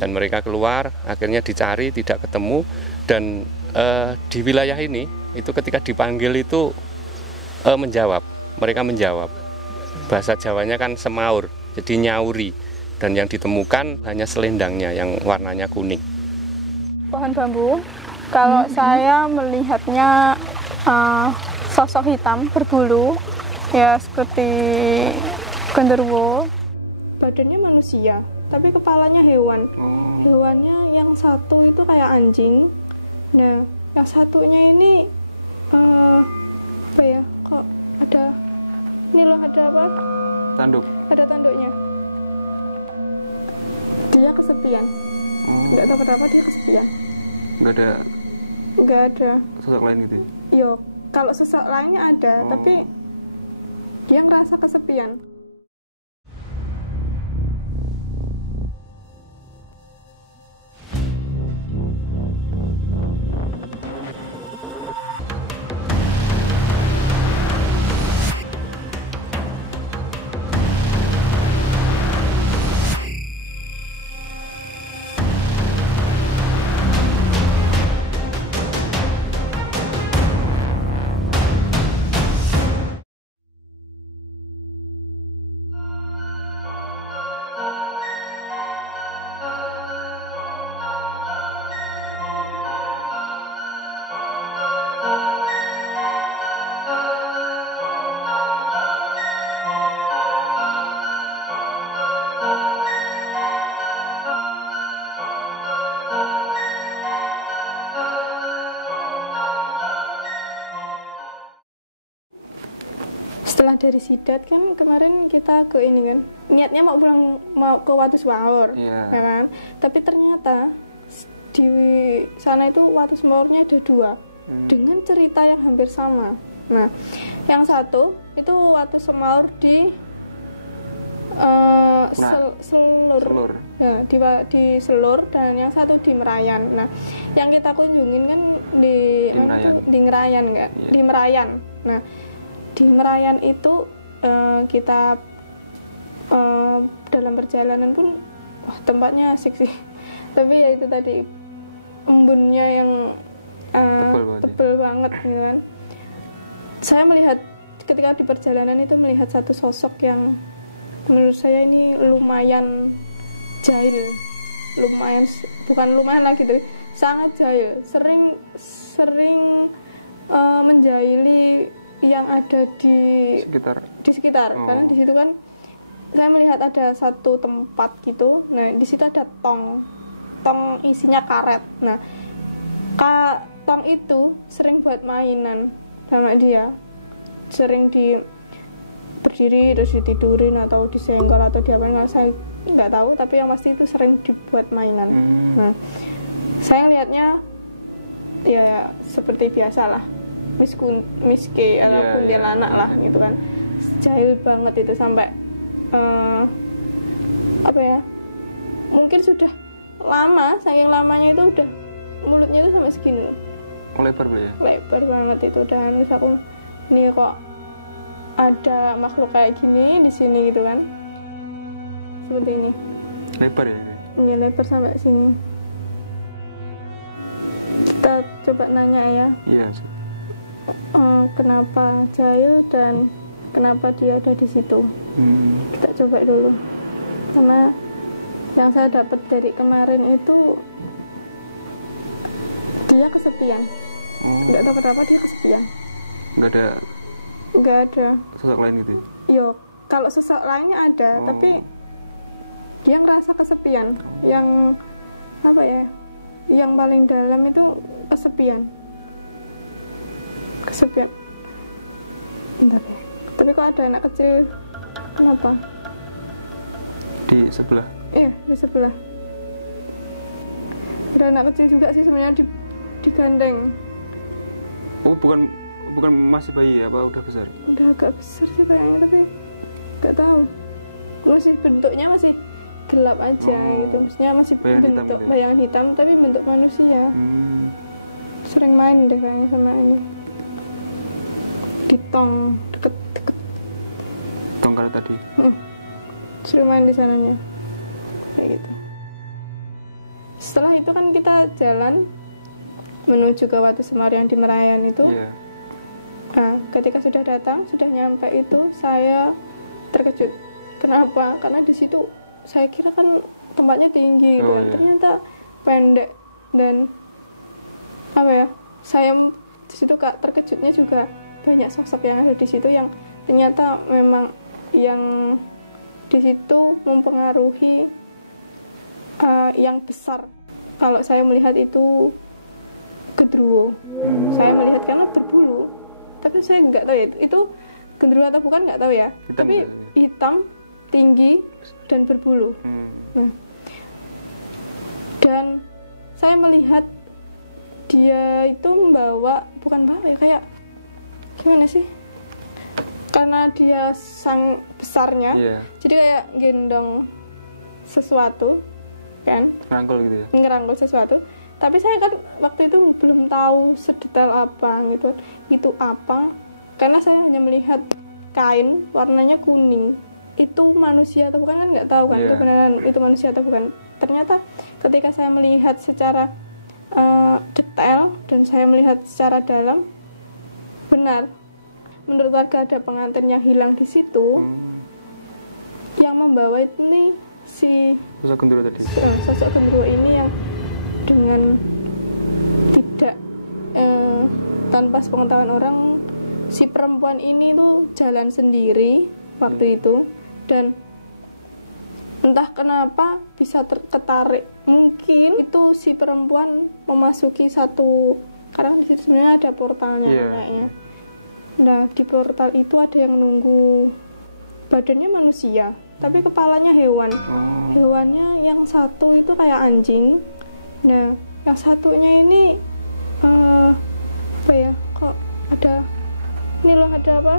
dan mereka keluar, akhirnya dicari tidak ketemu. Dan di wilayah ini itu ketika dipanggil itu mereka menjawab. Bahasa Jawanya kan semaur, jadi nyauri. Dan yang ditemukan hanya selendangnya yang warnanya kuning. Pohon bambu, kalau saya melihatnya sosok hitam berbulu, ya seperti genderuwo. Badannya manusia, tapi kepalanya hewan. Hewannya yang satu itu kayak anjing. Nah, yang satunya ini apa ya? Kok ada ini loh, ada apa? Tanduk. Ada tanduknya. Dia kesepian. Nggak tahu kenapa dia kesepian. Nggak ada sosok lain gitu. Yo, kalau sosok lainnya ada, tapi dia ngerasa kesepian. Setelah dari Sidat kan kemarin kita ke ini kan, niatnya mau ke Watu Semaur, ya kan? Tapi ternyata di sana itu Watu Semaurnya ada 2 dengan cerita yang hampir sama. Nah, yang satu itu Watu Semaur di Selur, ya, di Selur, dan yang satu di Merayan. Nah, yang kita kunjungin kan di Ngerayan, enggak? Yeah. Di Merayan. Nah, di Merayan itu kita dalam perjalanan pun tempatnya asik sih. Tapi ya itu tadi embunnya yang tebel banget gitu kan. Saya melihat ketika di perjalanan itu melihat satu sosok yang menurut saya ini lumayan jahil. Bukan lumayan lagi tuh, sangat jahil. Sering menjahili yang ada di sekitar. Karena di situ kan saya melihat ada satu tempat gitu. Nah, di situ ada tong isinya karet. Nah, tong itu sering buat mainan sama dia. Sering berdiri terus ditidurin atau disenggol atau diapain, saya nggak tahu, tapi yang pasti itu sering dibuat mainan. Nah, saya lihatnya ya seperti biasalah, miske atau kuntilanak lah gitu kan. Jahil banget itu sampai apa ya, mungkin sudah lama, saking lamanya itu udah mulutnya itu sampai segini. Lebar ya? Lebar banget itu. Dan terus aku, ini kok ada makhluk kayak gini di sini gitu kan, seperti ini. Lebar ya? Iya, lebar sampai sini. Kita coba nanya ya. Iya. Kenapa jahil dan kenapa dia ada di situ? Kita coba dulu. Karena yang saya dapat dari kemarin itu dia kesepian. Nggak tahu kenapa dia kesepian. Nggak ada sosok lain gitu? Yo, kalau sosok lainnya ada, tapi dia ngerasa kesepian. Yang apa ya, yang paling dalam itu kesepian. Bentar ya, tapi kok ada anak kecil, kenapa? Di sebelah? Iya, di sebelah ada anak kecil juga sih sebenarnya, digandeng. Oh, bukan masih bayi ya, apa udah besar? Udah agak besar sih kayaknya, tapi nggak tahu. Bentuknya masih gelap aja gitu, maksudnya masih bentuk bayangan hitam tapi bentuk manusia. Sering main deh kayaknya sama ini di tong deket tong karet tadi. Sering main di sananya kayak gitu. setelah itu kan kita jalan menuju ke Watu Semar yang di Merayan itu. Nah, ketika sudah datang, sudah nyampe itu, saya terkejut. Kenapa? Karena di situ saya kira kan tempatnya tinggi, ternyata pendek. Dan apa ya, saya di situ Kak, terkejutnya juga banyak sosok yang ada di situ yang ternyata memang yang di situ mempengaruhi yang besar. Kalau saya melihat itu gendruwo, saya melihat karena berbulu, tapi saya nggak tahu ya, itu gendruwo atau bukan nggak tahu ya. Tapi hitam, tinggi dan berbulu. Dan saya melihat dia itu bukan bawa ya, kayak gimana sih? Karena dia sang besarnya, jadi kayak gendong sesuatu, kan? Ngerangkul gitu ya? Ngerangkul sesuatu. Tapi saya kan waktu itu belum tahu sedetail apa gitu, itu apa? Karena saya hanya melihat kain warnanya kuning. Itu manusia atau bukan kan nggak tahu kan, itu beneran itu manusia atau bukan. Ternyata ketika saya melihat secara detail dan saya melihat secara dalam, benar. Menurut warga ada pengantin yang hilang di situ. Yang membawa itu nih si sosok gendruwo tadi. Sosok gendruwo ini yang dengan tidak tanpa sepengetahuan orang, si perempuan ini tuh jalan sendiri waktu itu, dan entah kenapa bisa ketarik. Mungkin itu si perempuan memasuki satu, karena di situ sebenarnya ada portalnya kayaknya. Nah, di portal itu ada yang nunggu, badannya manusia tapi kepalanya hewan. Hewannya yang satu itu kayak anjing, nah yang satunya ini apa ya, kok ada ini loh, ada apa,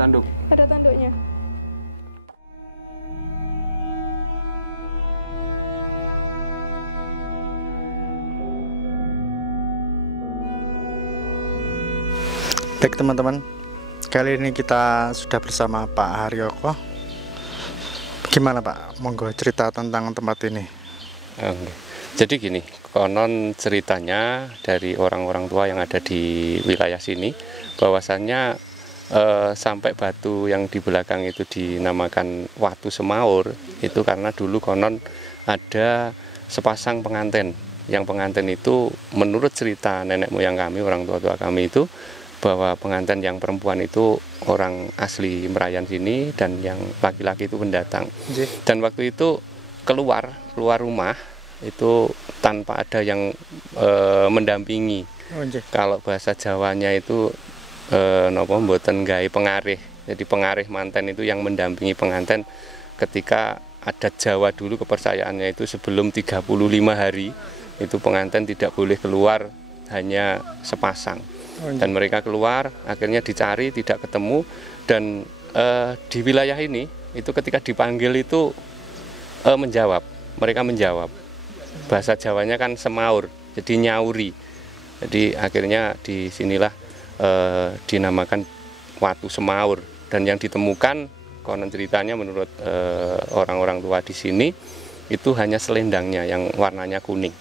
tanduk, ada tanduknya. Baik teman-teman, kali ini kita sudah bersama Pak Haryoko. Gimana Pak, monggo cerita tentang tempat ini. Jadi gini, konon ceritanya dari orang-orang tua yang ada di wilayah sini, bahwasannya sampai batu yang di belakang itu dinamakan Watu Semaur, itu karena dulu konon ada sepasang pengantin. Yang pengantin itu menurut cerita nenek moyang kami, orang tua-tua kami itu, bahwa pengantin yang perempuan itu orang asli Merayan sini dan yang laki-laki itu pendatang. Dan waktu itu keluar rumah itu tanpa ada yang mendampingi. Kalau bahasa Jawanya itu napa mboten gawe pengarih. Jadi pengarih manten itu yang mendampingi pengantin ketika adat Jawa dulu, kepercayaannya itu sebelum 35 hari itu pengantin tidak boleh keluar, hanya sepasang. Dan mereka keluar, akhirnya dicari tidak ketemu, dan di wilayah ini itu ketika dipanggil itu mereka menjawab. Bahasa Jawanya kan semaur, jadi nyauri. Jadi akhirnya disinilah dinamakan Watu Semaur. Dan yang ditemukan konon ceritanya menurut orang-orang tua di sini itu hanya selendangnya yang warnanya kuning.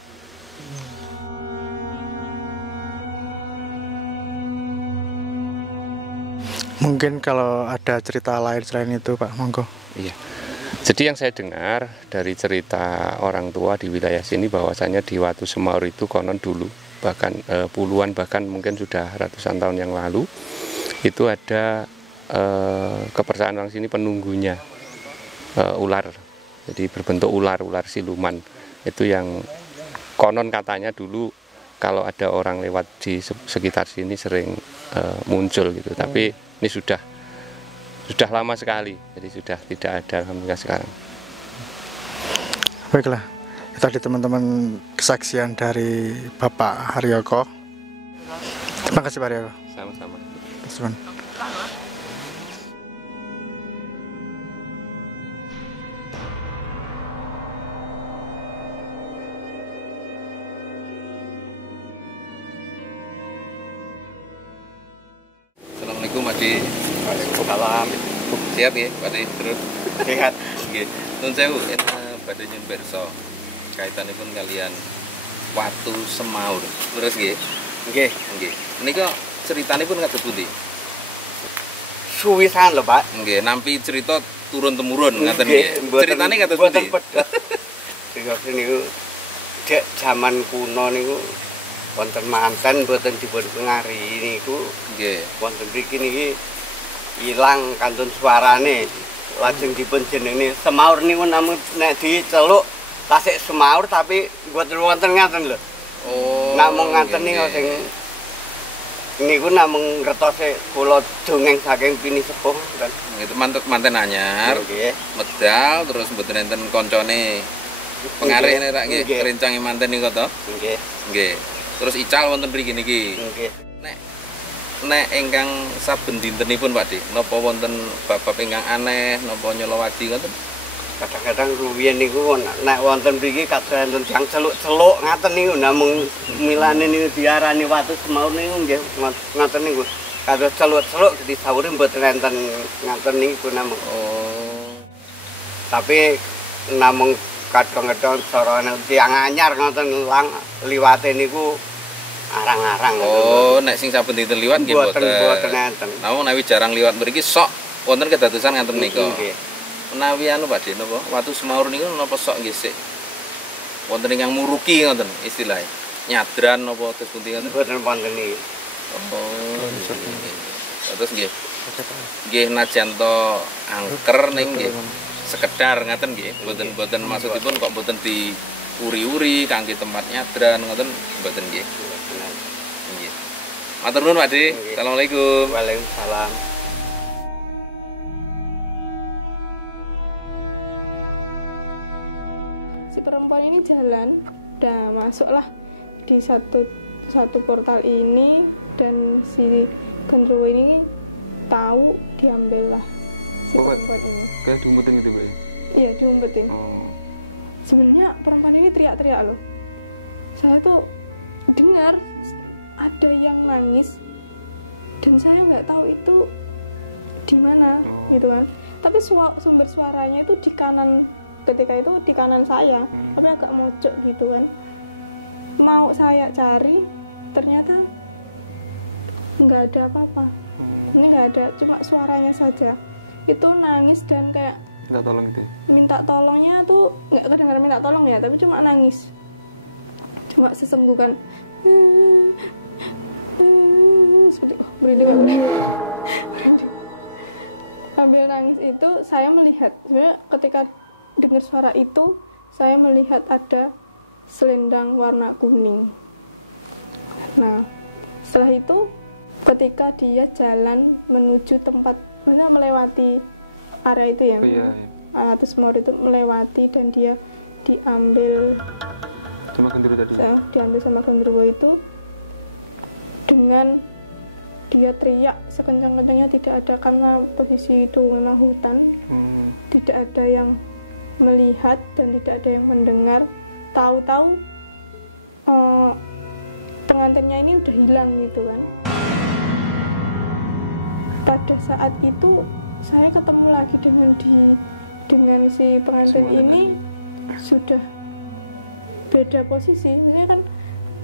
Mungkin kalau ada cerita lain selain itu Pak, monggo. Iya. Jadi yang saya dengar dari cerita orang tua di wilayah sini, bahwasanya di Watu Semaur itu konon dulu, bahkan puluhan, bahkan mungkin sudah ratusan tahun yang lalu, itu ada kepercayaan orang sini penunggunya ular. Jadi berbentuk ular siluman. Itu yang konon katanya dulu kalau ada orang lewat di sekitar sini sering muncul gitu. Tapi ini sudah lama sekali, jadi sudah tidak ada hingga sekarang. Baiklah, itu tadi teman-teman kesaksian dari Bapak Haryoko. Terima kasih Pak Haryoko. Sama-sama. Assalamualaikum Adi. Waalaikumsalam. Siap ya, Pak Adi, terus sehat. Nggih. Nun sewu, badhe nyun pirsa. kaitanipun kalian Watu Semaur. Terus nggih. Nggih. Nggih. Menika ceritanipun kados pundi? Suwisan lho, Pak. Nggih, nampi cerita turun temurun ngaten nggih. Ceritane kados pundi? Cerita niku dek jaman kuno niku wonten manten mboten dipun pengari niku. Nggih. Wonten mriki niki ilang kantun suarane. Lajeng dipun jenenge Semaur niku namun nek diceluk tasik Semaur tapi mboten wonten ngaten lho. Oh. Namung ngaten niku sing niku namung ngertose kula dongeng saking pini sepuh kan. Itu manten anyar. Nggih. Medal terus mboten enten koncone pengarih nek rak nggih rencange manten niku to. Nggih. Nggih. Terus ical wonten mriki niki. Nggih. Nek ingkang saben dintenipun Pak Dik, napa wonten bab-bab ingkang aneh napa nyolowadi ngoten? Kadang-kadang ruwiyen niku nek wonten mriki kadang wonten yang celuk-celuk ngaten niku namung milane niku diarani Watu Semaur niku nggih ngaten niku. Kados celuk-celuk disawuri mboten enten ngaten niku namung. Oh. Tapi namung kadang-kadang cara tiyang anyar ngoten lang liwate niku arang-arang. Oh, nek sing saben dinten liwat nggih mboten enten. Namun menawi jarang liwat mriki sok wonten kedadosan ngaten menika. Nggih. Menawi anu Pak Dik napa Watu Semaur niku napa sok nggih sik wonten ingkang muruki ngoten istilahnya. Nyadran napa terus pundi ngoten? Mboten wonten niki. Oh. Terus nggih. Nggih najan to angker ning nggih sekedar ngaten nggih. Mboten maksudipun kok mboten diuri-uri kangge tempat nyadran ngoten mboten nggih. Nggih. Matur nuwun Pak Dik. Assalamualaikum. Waalaikumsalam. Si perempuan ini jalan, udah masuklah di satu portal ini, dan si genderuwo ini tahu diambillah si perempuan ini. Kayak diumpetin gitu, Mbak? Iya, diumpetin. Oh. Sebenarnya perempuan ini teriak-teriak loh. Saya tuh dengar ada yang nangis dan saya nggak tahu itu di mana gitu kan. Tapi sumber suaranya itu di kanan, ketika itu di kanan saya, tapi agak mojok gitu kan. Mau saya cari, ternyata nggak ada apa-apa. Ini nggak ada, cuma suaranya saja. Itu nangis dan kayak Minta tolong gitu ya? minta tolongnya tuh nggak kedengaran minta tolong ya, tapi cuma nangis, cuma sesenggukan seperti merinding. Sambil nangis itu saya melihat, sebenarnya ketika dengar suara itu saya melihat ada selendang warna kuning. Nah setelah itu ketika dia jalan menuju tempat, maksudnya melewati area itu ya, Oh, iya. Watu Semaur itu melewati dan dia diambil Cuma genderuwo tadi? diambil sama genderuwo itu dengan dia teriak sekencang-kencangnya, tidak ada, karena posisi itu tengah hutan, tidak ada yang melihat dan tidak ada yang mendengar. Tahu-tahu pengantinnya ini udah hilang gitu kan. Pada saat itu saya ketemu lagi dengan si pengantin ini sudah beda posisi. Maksudnya kan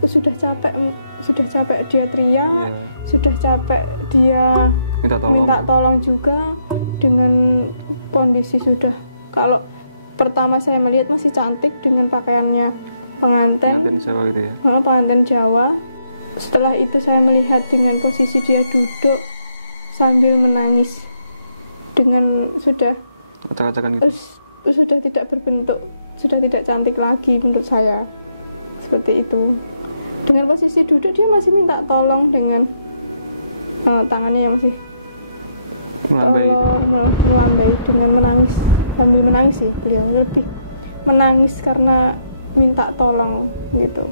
sudah capek dia teriak, sudah capek dia minta tolong juga, dengan kondisi sudah, kalau pertama saya melihat masih cantik dengan pakaiannya pengantin Jawa gitu ya? Pengantin Jawa. Setelah itu saya melihat dengan posisi dia duduk sambil menangis, dengan sudah acak-acakan gitu? Sudah tidak berbentuk, sudah tidak cantik lagi menurut saya, seperti itu. Dengan posisi duduk dia masih minta tolong dengan tangannya yang masih melambai dengan menangis, sambil menangis sih, beliau lebih menangis karena minta tolong gitu.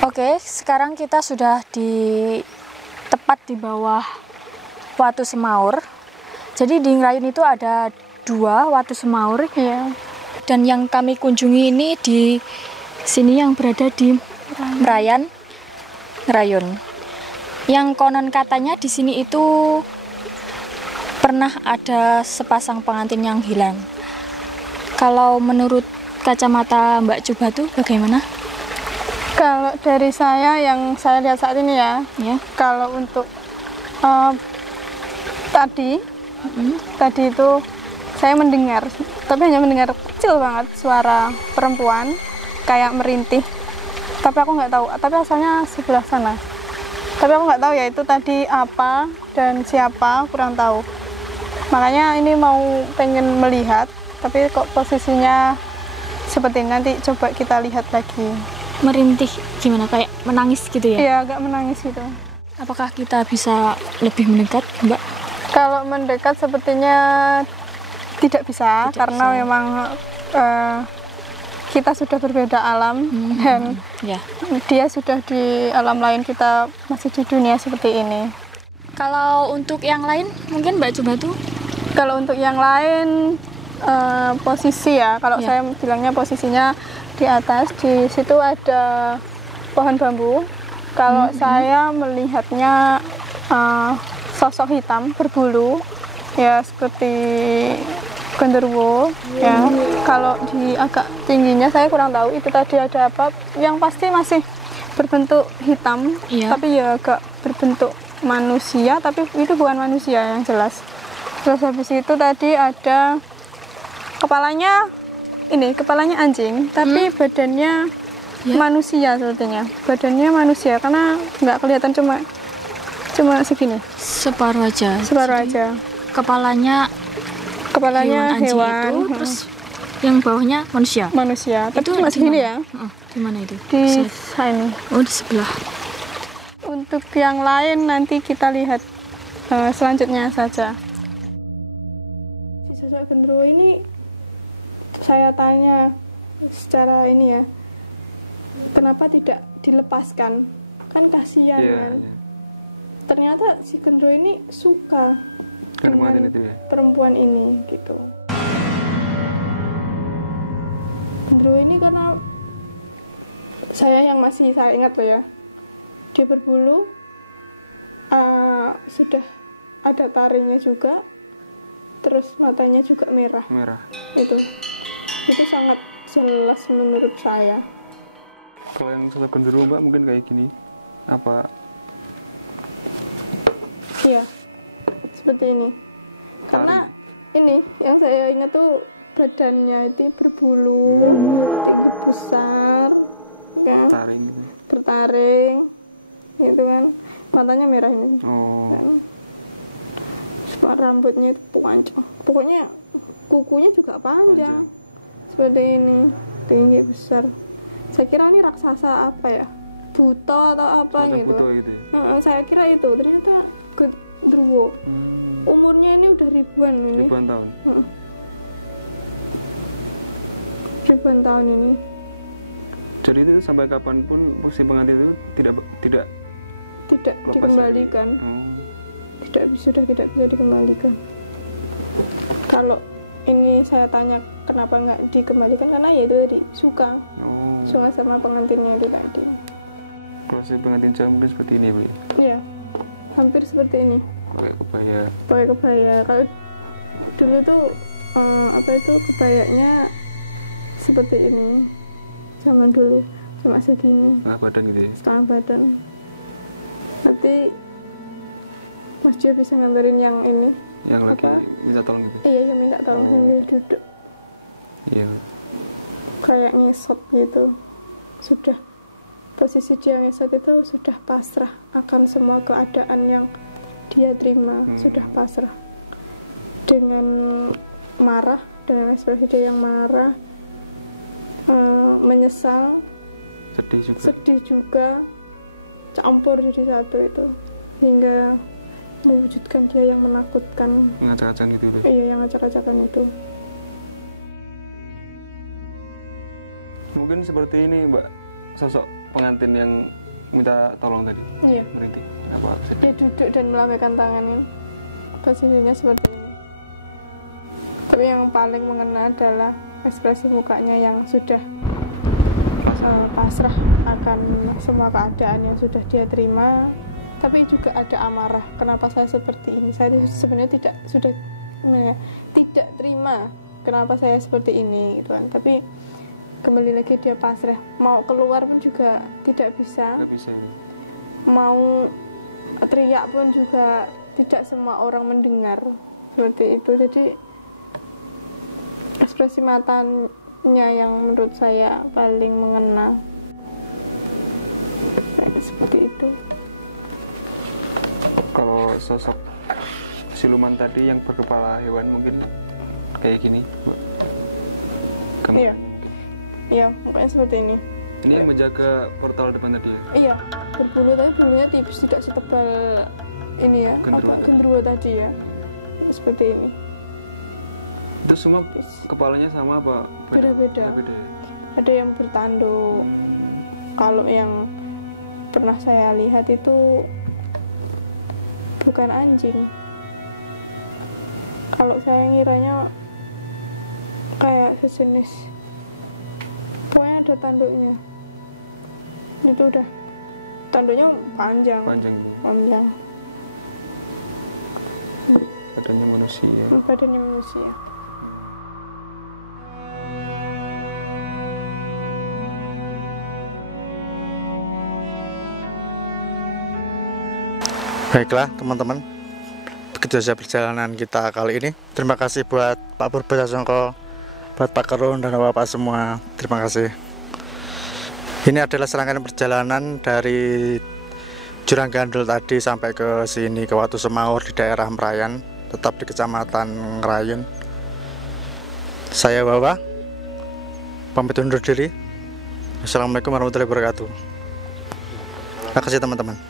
Oke, sekarang kita sudah tepat di bawah Watu Semaur. Jadi di Ngrayun itu ada 2 Watu Semaur ya. Dan yang kami kunjungi ini di sini yang berada di Merayan, Ngrayun. Yang konon katanya di sini itu pernah ada sepasang pengantin yang hilang. Kalau menurut kacamata Mbak Cuba tuh bagaimana? Kalau dari saya yang saya lihat saat ini ya, kalau untuk tadi itu saya mendengar, tapi hanya mendengar kecil banget suara perempuan kayak merintih. Tapi aku nggak tahu, tapi asalnya sebelah sana. Tapi aku nggak tahu ya itu tadi apa dan siapa, kurang tahu. Makanya ini mau pengen melihat, tapi kok posisinya seperti ini. Nanti coba kita lihat lagi. Merintih gimana? Kayak menangis gitu ya? Iya, agak menangis gitu. Apakah kita bisa lebih mendekat, Mbak? Kalau mendekat sepertinya tidak bisa, karena memang kita sudah berbeda alam dan dia sudah di alam lain, kita masih di dunia seperti ini. Kalau untuk yang lain, mungkin Mbak Cuba tuh? Kalau untuk yang lain posisi ya, kalau saya bilangnya posisinya di atas, di situ ada pohon bambu. Kalau saya melihatnya sosok hitam berbulu, ya seperti genderuwo. Ya, kalau di agak tingginya saya kurang tahu itu tadi ada apa. Yang pasti masih berbentuk hitam, tapi ya agak berbentuk manusia, tapi itu bukan manusia yang jelas. Terus habis itu tadi ada kepalanya anjing, tapi badannya manusia sepertinya. Badannya manusia karena nggak kelihatan, cuma segini. Separuh aja. Kepalanya hewan. Itu, terus yang bawahnya manusia. Tapi itu masih gini ya. Di mana itu? Di sini. Oh, di sebelah. Untuk yang lain nanti kita lihat selanjutnya saja. Si sosok genderuwo ini saya tanya secara ini ya, kenapa tidak dilepaskan? Kan kasihan kan. Ternyata si genderuwo ini suka dengan perempuan ini gitu. Genderuwo ini karena yang masih saya ingat loh ya, dia berbulu, sudah ada taringnya juga, terus matanya juga merah. Itu sangat jelas menurut saya. Kalau yang sosok genderuwo Mbak mungkin kayak gini apa? Iya, seperti ini. Karena ini yang saya ingat tuh badannya itu berbulu, tinggi besar, kan? Bertaring, itu kan. Matanya merah ini. Kan? Rambutnya itu panjang. Pokoknya kukunya juga panjang. Seperti ini, tinggi besar. Saya kira ini raksasa apa ya? Buto atau apa gitu. Saya kira itu, ternyata genderuwo. Umurnya ini udah ribuan tahun. Ribuan tahun ini. Jadi itu sampai kapanpun si pengantin itu tidak dikembalikan. Sudah tidak bisa dikembalikan. Kalau ini saya tanya kenapa nggak dikembalikan, karena ya itu tadi suka sama pengantinnya itu tadi. Kalau si pengantin Jawa mungkin seperti ini, Bu? Iya, hampir seperti ini. Pakai kebaya. Kalau dulu tuh kebayanya seperti ini. Zaman dulu cuma segini. Setengah badan gitu ya? Setengah badan. Nanti Mas Jo bisa ngambilin yang ini. Yang lagi minta tolong gitu? Iya, yang minta tolong sambil duduk. Iya. Kayak ngesot gitu. Sudah posisi dia ngesot itu sudah pasrah akan semua keadaan yang dia terima. Sudah pasrah. Dengan marah, dengan ekspresi dia yang marah, menyesal, sedih juga, campur jadi satu itu, hingga mewujudkan dia yang menakutkan. Ngacak-ngacakan gitu ya? Iya, yang ngacak-ngacakan itu. Mungkin seperti ini Mbak, sosok pengantin yang minta tolong tadi. Iya. Merintih. Apa? Dia duduk dan melambaikan tangannya. Posisinya seperti ini. Tapi yang paling mengena adalah ekspresi mukanya yang sudah pasrah akan semua keadaan yang sudah dia terima, tapi juga ada amarah. Kenapa saya seperti ini? Saya sebenarnya tidak terima kenapa saya seperti ini gitu kan. Tapi kembali lagi dia pasrah, mau keluar pun juga tidak bisa. Mau teriak pun juga tidak semua orang mendengar seperti itu. Jadi ekspresi matanya yang menurut saya paling mengena seperti itu. Kalau sosok siluman tadi yang berkepala hewan mungkin kayak gini, Bu? Iya, mukanya seperti ini. Ini yang menjaga portal depan tadi ya? Iya, berbulu, tapi bulunya tipis, tidak setebal ini ya, genderuwo tadi ya. Seperti ini. Itu semua kepalanya sama apa? Beda-beda. Ada yang bertanduk. Kalau yang pernah saya lihat itu bukan anjing. Kalau saya ngiranya kayak sejenis, pokoknya ada tanduknya. Itu udah tanduknya panjang. Badannya manusia. Baiklah teman-teman, begitu saja perjalanan kita kali ini. Terima kasih buat Pak Purbasasongko, buat Pak Kerun dan Bapak semua. Terima kasih. Ini adalah serangkaian perjalanan dari Jurang Gandul tadi sampai ke sini, ke Watu Semaur di daerah Merayan, tetap di Kecamatan Ngerayun. Saya Wawa, pamit undur diri. Assalamualaikum warahmatullahi wabarakatuh. Terima kasih teman-teman.